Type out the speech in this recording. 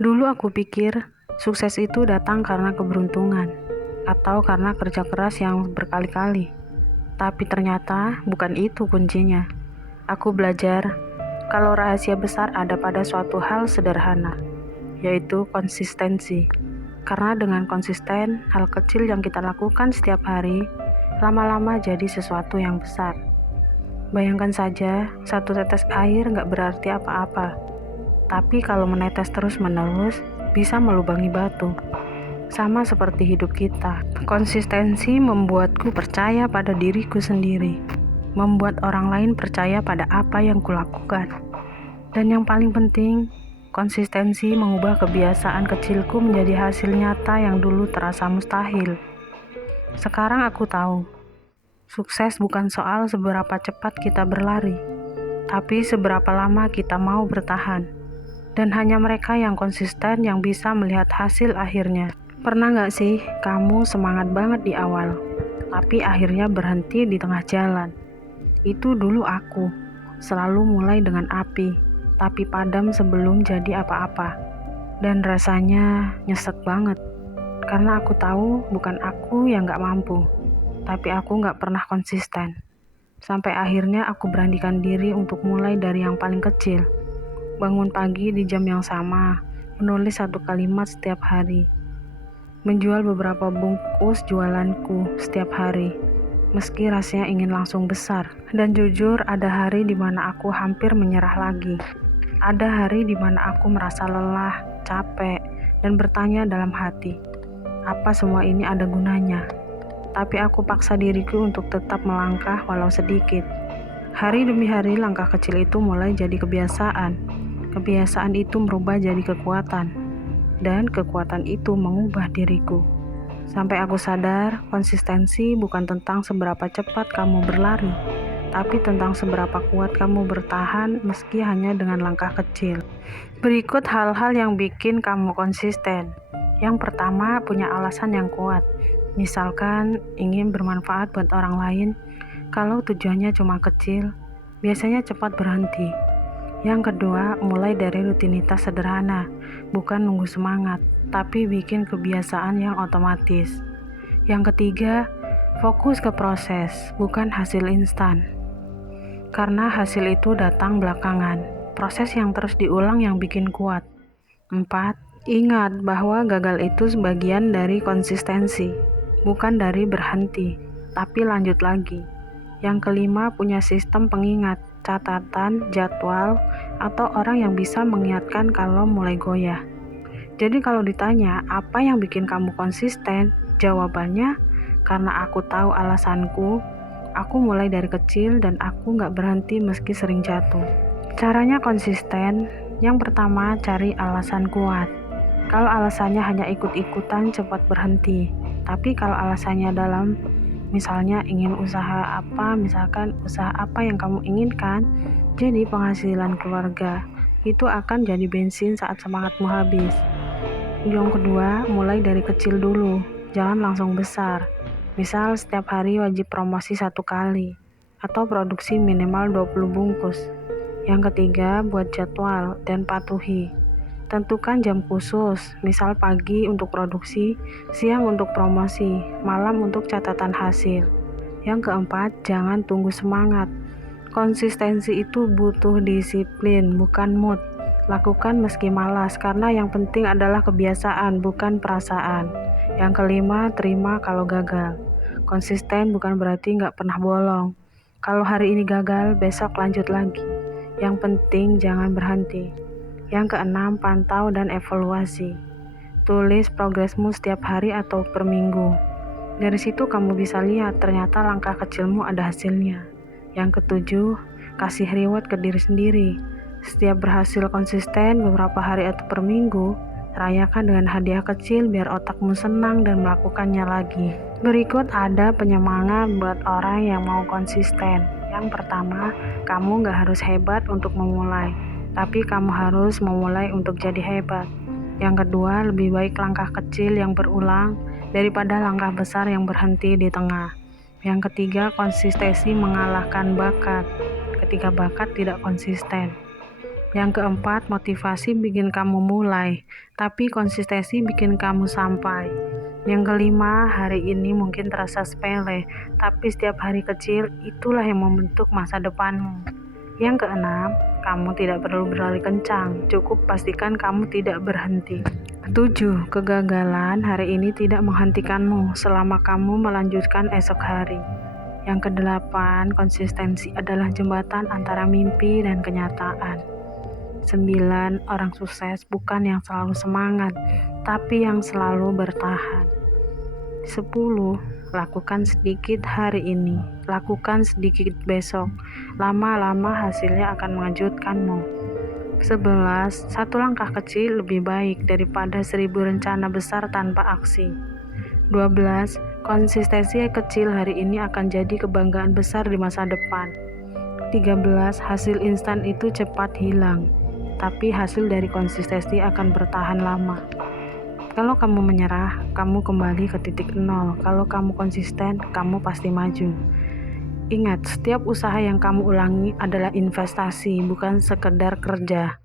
Dulu aku pikir sukses itu datang karena keberuntungan atau karena kerja keras yang berkali-kali. Tapi ternyata bukan itu kuncinya. Aku belajar kalau rahasia besar ada pada suatu hal sederhana, yaitu konsistensi. Karena dengan konsisten, hal kecil yang kita lakukan setiap hari, lama-lama jadi sesuatu yang besar. Bayangkan saja, satu tetes air nggak berarti apa-apa. Tapi kalau menetes terus-menerus, bisa melubangi batu. Sama seperti hidup kita, konsistensi membuatku percaya pada diriku sendiri, membuat orang lain percaya pada apa yang kulakukan. Dan yang paling penting, konsistensi mengubah kebiasaan kecilku menjadi hasil nyata yang dulu terasa mustahil. Sekarang aku tahu, sukses bukan soal seberapa cepat kita berlari, tapi seberapa lama kita mau bertahan. Dan hanya mereka yang konsisten yang bisa melihat hasil akhirnya. Pernah gak sih kamu semangat banget di awal, tapi akhirnya berhenti di tengah jalan? Itu dulu aku, selalu mulai dengan api, tapi padam sebelum jadi apa-apa. Dan rasanya nyesek banget, karena aku tahu bukan aku yang gak mampu, tapi aku gak pernah konsisten. Sampai akhirnya aku beranikan diri untuk mulai dari yang paling kecil. Bangun pagi di jam yang sama, menulis satu kalimat setiap hari, menjual beberapa bungkus jualanku setiap hari, meski rasanya ingin langsung besar. Dan jujur, ada hari di mana aku hampir menyerah lagi. Ada hari di mana aku merasa lelah, capek, dan bertanya dalam hati, apa semua ini ada gunanya? Tapi aku paksa diriku untuk tetap melangkah walau sedikit. Hari demi hari langkah kecil itu mulai jadi kebiasaan. Kebiasaan itu merubah jadi kekuatan, dan kekuatan itu mengubah diriku. Sampai aku sadar, konsistensi bukan tentang seberapa cepat kamu berlari, tapi tentang seberapa kuat kamu bertahan meski hanya dengan langkah kecil. Berikut hal-hal yang bikin kamu konsisten. Yang pertama, punya alasan yang kuat. Misalkan ingin bermanfaat buat orang lain, kalau tujuannya cuma kecil, biasanya cepat berhenti. Yang kedua, mulai dari rutinitas sederhana, bukan nunggu semangat, tapi bikin kebiasaan yang otomatis. Yang ketiga, fokus ke proses, bukan hasil instan. Karena hasil itu datang belakangan, proses yang terus diulang yang bikin kuat. 4. Ingat bahwa gagal itu sebagian dari konsistensi, bukan dari berhenti, tapi lanjut lagi. Yang kelima, punya sistem pengingat, catatan, jadwal, atau orang yang bisa mengingatkan kalau mulai goyah. Jadi kalau ditanya, apa yang bikin kamu konsisten? Jawabannya, karena aku tahu alasanku, aku mulai dari kecil dan aku gak berhenti meski sering jatuh. Caranya konsisten, yang pertama cari alasan kuat. Kalau alasannya hanya ikut-ikutan, cepat berhenti. Tapi kalau alasannya dalam, misalnya ingin usaha apa, misalkan usaha apa yang kamu inginkan, jadi penghasilan keluarga, itu akan jadi bensin saat semangatmu habis. Yang kedua, mulai dari kecil dulu, jangan langsung besar. Misal setiap hari wajib promosi 1 kali, atau produksi minimal 20 bungkus. Yang ketiga, buat jadwal dan patuhi. Tentukan jam khusus, misal pagi untuk produksi, siang untuk promosi, malam untuk catatan hasil. Yang keempat, jangan tunggu semangat. Konsistensi itu butuh disiplin, bukan mood. Lakukan meski malas, karena yang penting adalah kebiasaan, bukan perasaan. Yang kelima, terima kalau gagal. Konsisten bukan berarti nggak pernah bolong. Kalau hari ini gagal, besok lanjut lagi. Yang penting jangan berhenti. Yang keenam, pantau dan evaluasi. Tulis progresmu setiap hari atau per minggu. Dari situ kamu bisa lihat ternyata langkah kecilmu ada hasilnya. Yang ketujuh, kasih reward ke diri sendiri. Setiap berhasil konsisten beberapa hari atau per minggu, rayakan dengan hadiah kecil biar otakmu senang dan melakukannya lagi. Berikut ada penyemangat buat orang yang mau konsisten. Yang pertama, kamu gak harus hebat untuk memulai, tapi kamu harus memulai untuk jadi hebat. Yang kedua, lebih baik langkah kecil yang berulang daripada langkah besar yang berhenti di tengah. Yang ketiga, konsistensi mengalahkan bakat ketika bakat tidak konsisten. Yang keempat, motivasi bikin kamu mulai, tapi konsistensi bikin kamu sampai. Yang kelima, hari ini mungkin terasa sepele, tapi setiap hari kecil itulah yang membentuk masa depanmu. Yang keenam, kamu tidak perlu berlari kencang, cukup pastikan kamu tidak berhenti. 7. Kegagalan hari ini tidak menghentikanmu selama kamu melanjutkan esok hari. Yang kedelapan, konsistensi adalah jembatan antara mimpi dan kenyataan. 9. Orang sukses bukan yang selalu semangat, tapi yang selalu bertahan. 10. Lakukan sedikit hari ini, lakukan sedikit besok. Lama-lama hasilnya akan mengejutkanmu. 11. Satu langkah kecil lebih baik daripada 1000 rencana besar tanpa aksi. 12. Konsistensi kecil hari ini akan jadi kebanggaan besar di masa depan. 13. Hasil instan itu cepat hilang, tapi hasil dari konsistensi akan bertahan lama. Kalau kamu menyerah, kamu kembali ke titik nol. Kalau kamu konsisten, kamu pasti maju. Ingat, setiap usaha yang kamu ulangi adalah investasi, bukan sekedar kerja.